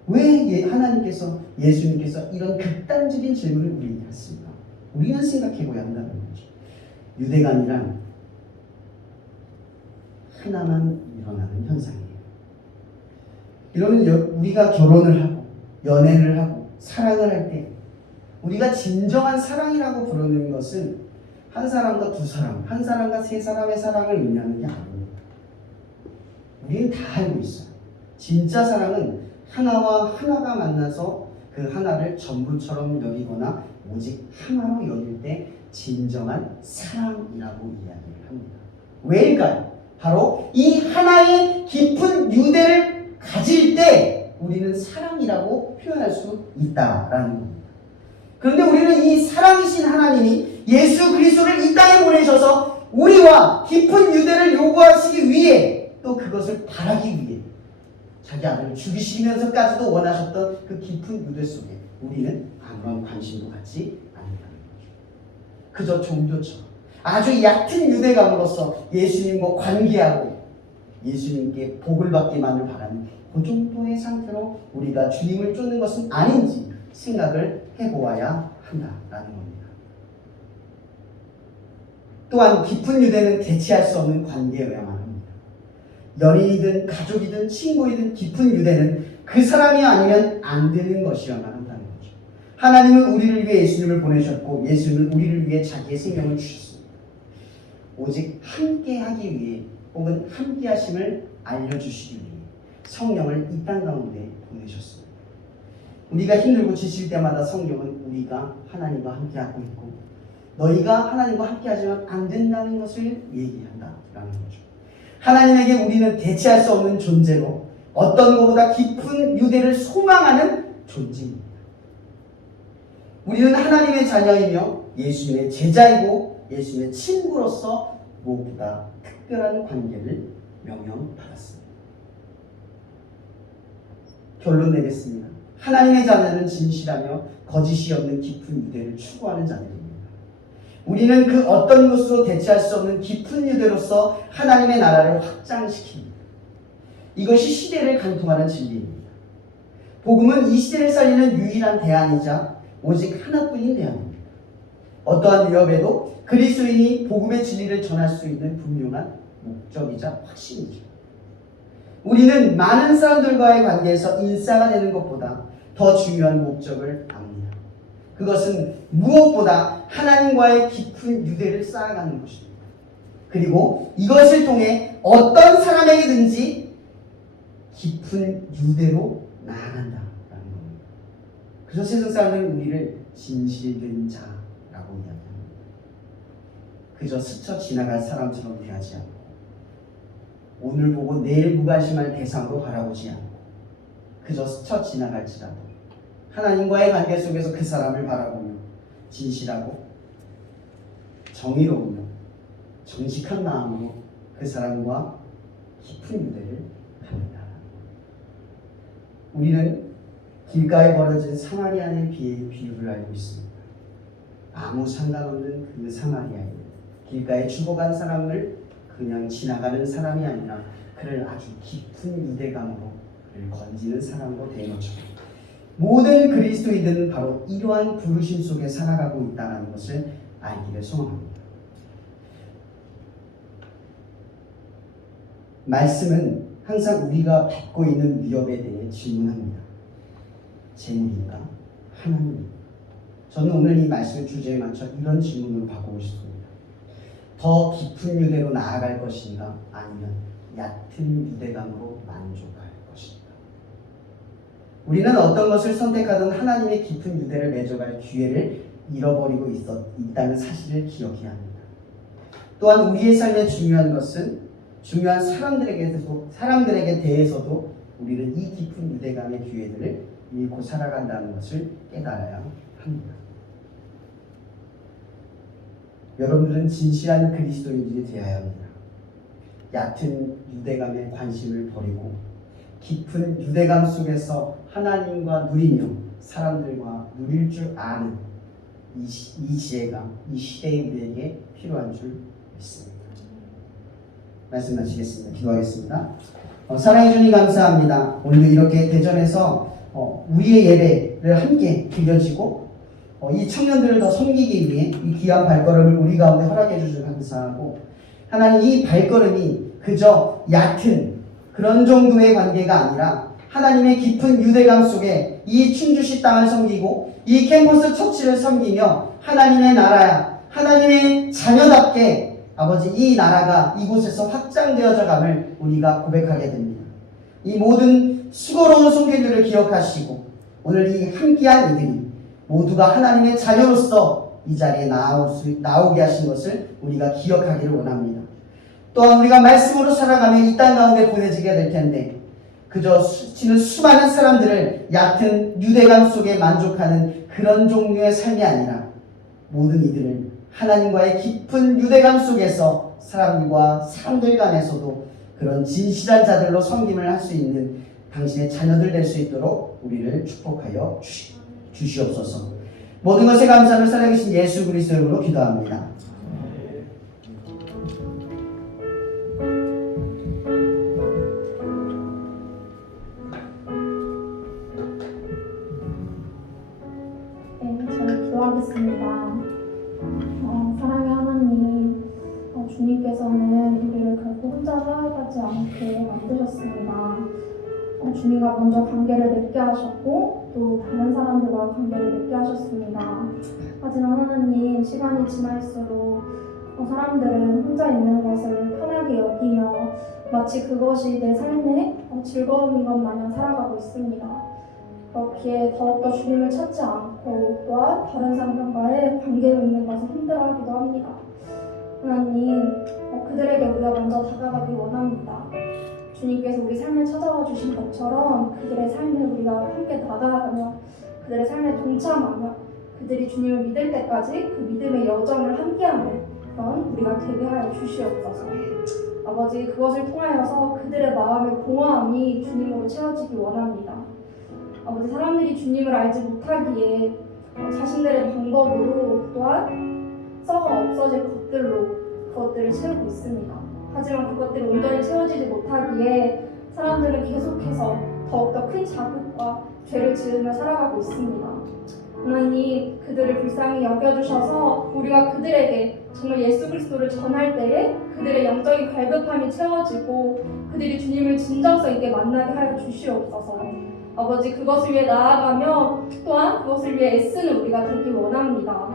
왜 하나님께서, 예수님께서 이런 극단적인 질문을 우리에게 했습니까? 우리는 생각해봐야 한다는 거죠. 유대감이란 하나만 일어나는 현상이에요. 여러분, 우리가 결혼을 하고 연애를 하고 사랑을 할 때 우리가 진정한 사랑이라고 부르는 것은 한 사람과 두 사람, 한 사람과 세 사람의 사랑을 의미하는 게 아닙니다. 우리는 다 알고 있어요. 진짜 사랑은 하나와 하나가 만나서 그 하나를 전부처럼 여기거나 오직 하나로 여길 때 진정한 사랑이라고 이야기를 합니다. 왜일까요? 바로 이 하나의 깊은 유대를 가질 때 우리는 사랑이라고 표현할 수 있다라는 겁니다. 그런데 우리는 이 사랑이신 하나님이 예수 그리스도를 이 땅에 보내셔서 우리와 깊은 유대를 요구하시기 위해 또 그것을 바라기 위해 자기 아들을 죽이시면서까지도 원하셨던 그 깊은 유대 속에 우리는 아무런 관심도 갖지 않는다는 거죠. 그저 종교처럼 아주 얕은 유대감으로서 예수님과 관계하고 예수님께 복을 받기만을 바라는 그 정도의 상태로 우리가 주님을 쫓는 것은 아닌지 생각을 해보아야 한다라는 겁니다. 또한 깊은 유대는 대체할 수 없는 관계여야만 합니다. 연인이든 가족이든 친구이든 깊은 유대는 그 사람이 아니면 안 되는 것이어야만 한다는 거죠. 하나님은 우리를 위해 예수님을 보내셨고 예수님은 우리를 위해 자기의 생명을 주셨습니다. 오직 함께하기 위해 혹은 함께하심을 알려주시기 위해 성령을 이 땅 가운데 보내셨습니다. 우리가 힘들고 지칠 때마다 성경은 우리가 하나님과 함께하고 있고 너희가 하나님과 함께하지만 안 된다는 것을 얘기한다라는 거죠. 하나님에게 우리는 대체할 수 없는 존재로 어떤 것보다 깊은 유대를 소망하는 존재입니다. 우리는 하나님의 자녀이며 예수님의 제자이고 예수님의 친구로서 무엇보다 특별한 관계를 명령받았습니다. 결론 내겠습니다. 하나님의 자녀는 진실하며 거짓이 없는 깊은 유대를 추구하는 자들입니다. 우리는 그 어떤 것으로 대체할 수 없는 깊은 유대로서 하나님의 나라를 확장시킵니다. 이것이 시대를 관통하는 진리입니다. 복음은 이 시대를 살리는 유일한 대안이자 오직 하나뿐인 대안입니다. 어떠한 위협에도 그리스도인이 복음의 진리를 전할 수 있는 분명한 목적이자 확신이죠. 우리는 많은 사람들과의 관계에서 인싸가 되는 것보다 더 중요한 목적을 압니다. 그것은 무엇보다 하나님과의 깊은 유대를 쌓아가는 것입니다. 그리고 이것을 통해 어떤 사람에게든지 깊은 유대로 나아간다라는 겁니다. 그래서 세상 사람들은 우리를 진실된 자라고 이야기합니다. 그저 스쳐 지나갈 사람처럼 대하지 않고 오늘 보고 내일 무관심할 대상으로 바라보지 않고 그저 스쳐 지나갈지라도 하나님과의 관계 속에서 그 사람을 바라보며 진실하고 정의로우며 정직한 마음으로 그 사람과 깊은 유대를 갖는다. 우리는 길가에 벌어진 사마리아인의 비유를 알고 있습니다. 아무 상관없는 그 사마리아인, 길가에 죽어간 사람을 그냥 지나가는 사람이 아니라 그를 아주 깊은 유대감으로 그를 건지는 사람으로 된 것처럼 모든 그리스도인들은 바로 이러한 부르심 속에 살아가고 있다는 것을 알기를 소망합니다. 말씀은 항상 우리가 받고 있는 위협에 대해 질문합니다. 재물인가? 하나님입니까? 저는 오늘 이 말씀 주제에 맞춰 이런 질문을 바꾸고 싶습니다. 더 깊은 유대로 나아갈 것인가? 아니면 얕은 유대감으로 만족할 것인가? 우리는 어떤 것을 선택하든 하나님의 깊은 유대를 맺어갈 기회를 잃어버리고 있다는 사실을 기억해야 합니다. 또한 우리의 삶에 중요한 것은 중요한 사람들에게 대해서도 우리는 이 깊은 유대감의 기회들을 잃고 살아간다는 것을 깨달아야 합니다. 여러분들은 진실한 그리스도인들이 되어야 합니다. 얕은 유대감에 관심을 버리고 깊은 유대감 속에서 하나님과 누리며 사람들과 누릴 줄 아는 이 지혜가 이 시대의 우리에게 필요한 줄 믿습니다. 말씀 마치겠습니다. 기도하겠습니다. 사랑해 주님 감사합니다. 오늘도 이렇게 대전에서 우리의 예배를 함께 드려지고 이 청년들을 더 섬기기 위해 이 귀한 발걸음을 우리 가운데 허락해 주셔서 감사하고 하나님 이 발걸음이 그저 얕은 그런 정도의 관계가 아니라 하나님의 깊은 유대감 속에 이 충주시 땅을 섬기고 이 캠퍼스 처치를 섬기며 하나님의 나라야 하나님의 자녀답게 아버지 이 나라가 이곳에서 확장되어져 감을 우리가 고백하게 됩니다. 이 모든 수고로운 손길들을 기억하시고 오늘 이 함께한 이들이 모두가 하나님의 자녀로서 이 자리에 나오게 하신 것을 우리가 기억하기를 원합니다. 또한 우리가 말씀으로 살아가며 이 땅 가운데 보내지게 될 텐데 그저 수치는 수많은 사람들을 얕은 유대감 속에 만족하는 그런 종류의 삶이 아니라 모든 이들을 하나님과의 깊은 유대감 속에서 사람과 사람들 간에서도 그런 진실한 자들로 섬김을 할 수 있는 당신의 자녀들 될 수 있도록 우리를 축복하여 주시옵소서. 모든 것에 감사하며 살아계신 예수 그리스도 이름으로 기도합니다. 네, 저는 기도하겠습니다. 사랑의 하나님, 주님께서는 우리를 결코 혼자 살아가지 않게 만드셨습니다. 주님과 먼저 관계를 맺게 하셨고 또 다른 사람들과 관계를 맺게 하셨습니다. 하지만 하나님, 시간이 지날수록 사람들은 혼자 있는 것을 편하게 여기며 마치 그것이 내 삶의 즐거움인 것 마냥 살아가고 있습니다. 그렇기에 더욱더 주님을 찾지 않고 또한 다른 사람과의 관계를 맺는 것을 힘들어하기도 합니다. 하나님, 그들에게 우리가 먼저 다가가기 원합니다. 주님께서 우리 삶을 찾아와 주신 것처럼 그들의 삶에 우리가 함께 나아가며 그들의 삶에 동참하며 그들이 주님을 믿을 때까지 그 믿음의 여정을 함께하는 그런 우리가 되게 하여 주시옵소서. 아버지, 그것을 통하여서 그들의 마음의 공허함이 주님으로 채워지기 원합니다. 아버지, 사람들이 주님을 알지 못하기에 자신들의 방법으로 또한 썩어 없어질 것들로 그것들을 채우고 있습니다. 하지만 그것들이 온전히 채워지지 못하기에 사람들은 계속해서 더욱더 큰 자극과 죄를 지으며 살아가고 있습니다. 하나님, 그들을 불쌍히 여겨주셔서 우리가 그들에게 정말 예수 그리스도를 전할 때에 그들의 영적인 갈급함이 채워지고 그들이 주님을 진정성 있게 만나게 하여 주시옵소서. 아버지, 그것을 위해 나아가며 또한 그것을 위해 애쓰는 우리가 되기 원합니다.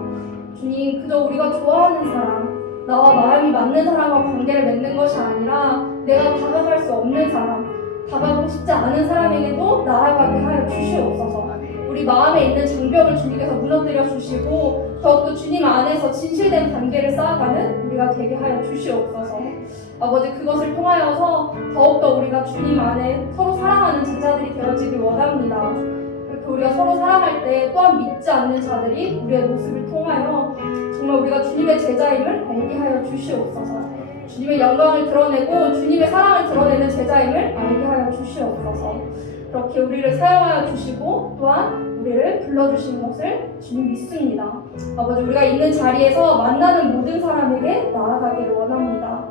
주님, 그저 우리가 좋아하는 사람, 나와 마음이 맞는 사람과 관계를 맺는 것이 아니라 내가 다가갈 수 없는 사람, 다가가고 싶지 않은 사람에게도 나아가게 하여 주시옵소서. 우리 마음에 있는 장벽을 주님께서 무너뜨려 주시고 더욱더 주님 안에서 진실된 관계를 쌓아가는 우리가 되게 하여 주시옵소서. 아버지, 그것을 통하여서 더욱더 우리가 주님 안에 서로 사랑하는 제자들이 되어지길 원합니다. 그렇게 우리가 서로 사랑할 때 또한 믿지 않는 자들이 우리의 모습을 통하여 정말 우리가 주님의 제자임을 알게 하여 주시옵소서. 주님의 영광을 드러내고 주님의 사랑을 드러내는 제자임을 알게 하여 주시옵소서. 그렇게 우리를 사용하여 주시고 또한 우리를 불러주신 것을 주님 믿습니다. 아버지, 우리가 있는 자리에서 만나는 모든 사람에게 나아가기를 원합니다.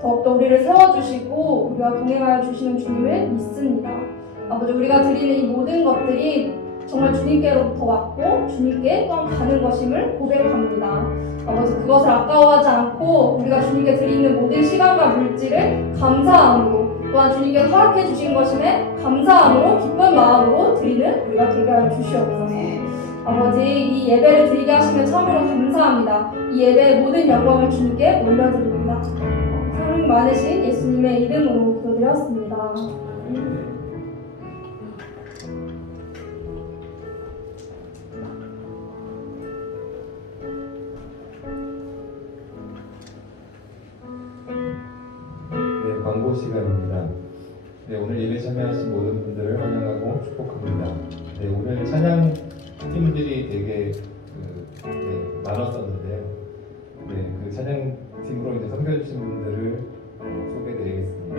더욱더 우리를 세워주시고 우리와 동행하여 주시는 주님을 믿습니다. 아버지, 우리가 드리는 이 모든 것들이 정말 주님께로부터 왔고 주님께 또한 가는 것임을 고백합니다. 아버지, 그것을 아까워하지 않고 우리가 주님께 드리는 모든 시간과 물질을 감사함으로 또한 주님께 허락해 주신 것임에 감사함으로 기쁜 마음으로 드리는 우리가 되게 하여 주시옵소서. 아버지, 이 예배를 드리게 하시면 참으로 감사합니다. 이 예배의 모든 영광을 주님께 올려드립니다. 사랑 많으신 예수님의 이름으로 기도드렸습니다. 광고 시간입니다. 네, 오늘 예배 참여하신 모든 분들을 환영하고 축복합니다. 네, 오늘 찬양 팀들이 되게 많았었는데요. 네, 그 찬양 팀으로 이제 섬겨주신 분들을 소개드리겠습니다.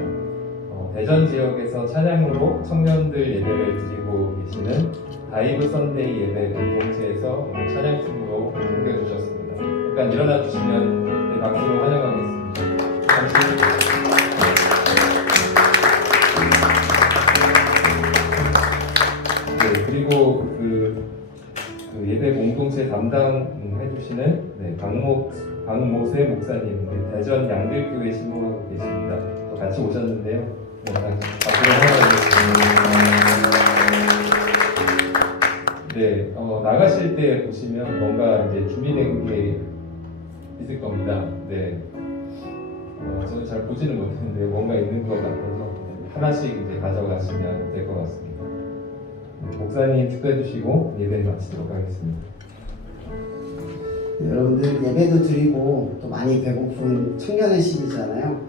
대전 지역에서 찬양으로 청년들 예배를 드리고 계시는 다이브 선데이 예배 공동체에서 오늘 찬양 팀으로 섬겨주셨습니다. 일단 일어나 주시면 박수로 환영하겠습니다. 그리고 그 예배 공동체 담당해주시는 박모세 목사님, 대전 양들교회 신부하고 계십니다. 또 같이 오셨는데요. 박수로 환영하겠습니다. 네, 나가실 때 보시면 뭔가 이제 준비된 게 있을 겁니다. 네, 저는 잘 보지는 못했는데 뭔가 있는 것 같아서 하나씩 이제 가져가시면 될 것 같습니다. 목사님 축도해 주시고 예배를 마치도록 하겠습니다. 네, 여러분들 예배도 드리고 또 많이 배고픈 청년의 시기잖아요.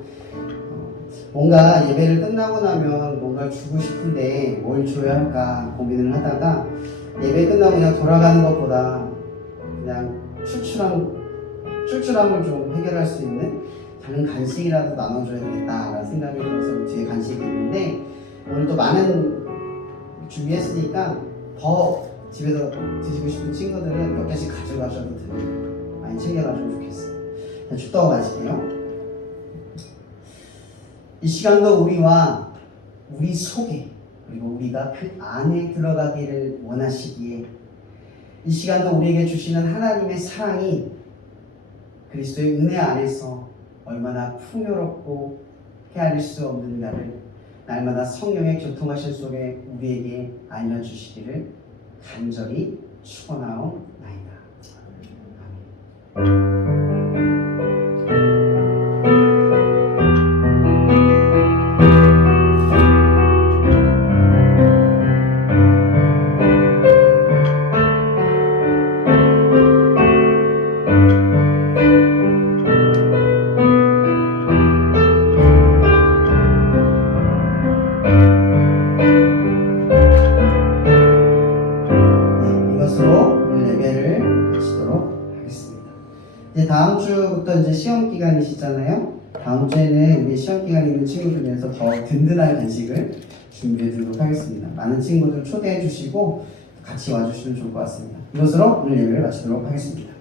뭔가 예배를 끝나고 나면 뭔가 주고 싶은데 뭘 줘야 할까 고민을 하다가 예배 끝나고 그냥 돌아가는 것보다 그냥 출출함을 좀 해결할 수 있는 다른 간식이라도 나눠줘야 되겠다라는 생각이 들어서 뒤에 간식이 있는데 오늘 또 많은 준비했으니까 더 집에서 드시고 싶은 친구들은 몇 개씩 가져가셔도 돼요. 많이 챙겨가시면 좋겠어요. 자, 축도가 마실게요. 이 시간도 우리와 우리 속에 그리고 우리가 그 안에 들어가기를 원하시기에 이 시간도 우리에게 주시는 하나님의 사랑이 그리스도의 은혜 안에서 얼마나 풍요롭고 헤아릴 수 없는가를 날마다 성령의 교통하심 속에 우리에게 알려주시기를 간절히 축원하옵나이다. 아멘. 이것으로 오늘 예배를 마치도록 하겠습니다. 이제 다음 주부터 이제 시험 기간이시잖아요. 다음 주에는 우리 시험 기간이 있는 친구들 위해서 더 든든한 간식을 준비해 드리도록 하겠습니다. 많은 친구들 초대해 주시고 같이 와주시면 좋을 것 같습니다. 이것으로 오늘 예배를 마치도록 하겠습니다.